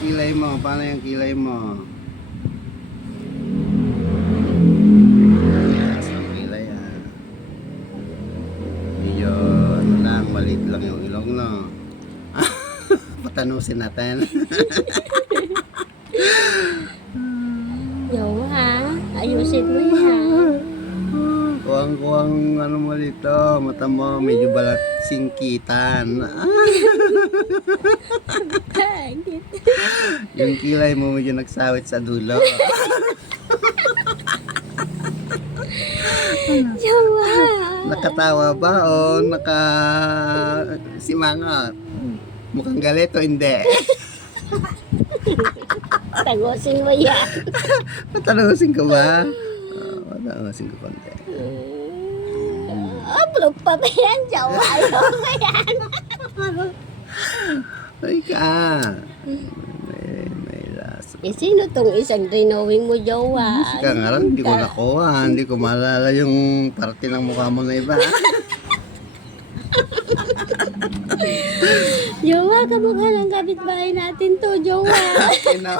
kilay mo? Paano yung kilay mo? Taas ang kilay ah. Medyo ano lang, maliit lang yung ilong no. Patanusin natin. Yo ha, ayusin mo yan. Kuwang-kuwang ano mo dito, mata mo medyo balat singkitan. Bakit? yung kilay mo medyo nagsawit sa dulo. Ha. Nakatawa ba o naka simangot? Mukhang galit o hindi? Tagusin mo yan. Patanusin ka ba? Uh, patanusin ko konti. Upload pa ba yan? Yo, ayaw mo yan. Ay ka. May, may lasa. Eh, sino tong isang drawing mo, Jowa? Sika nga lang, hindi ko nakuha. Hindi ko maalala yung parte ng mukha mo na iba. Jowa, kamukha ng kapitbahay natin to, Jowa. Kino,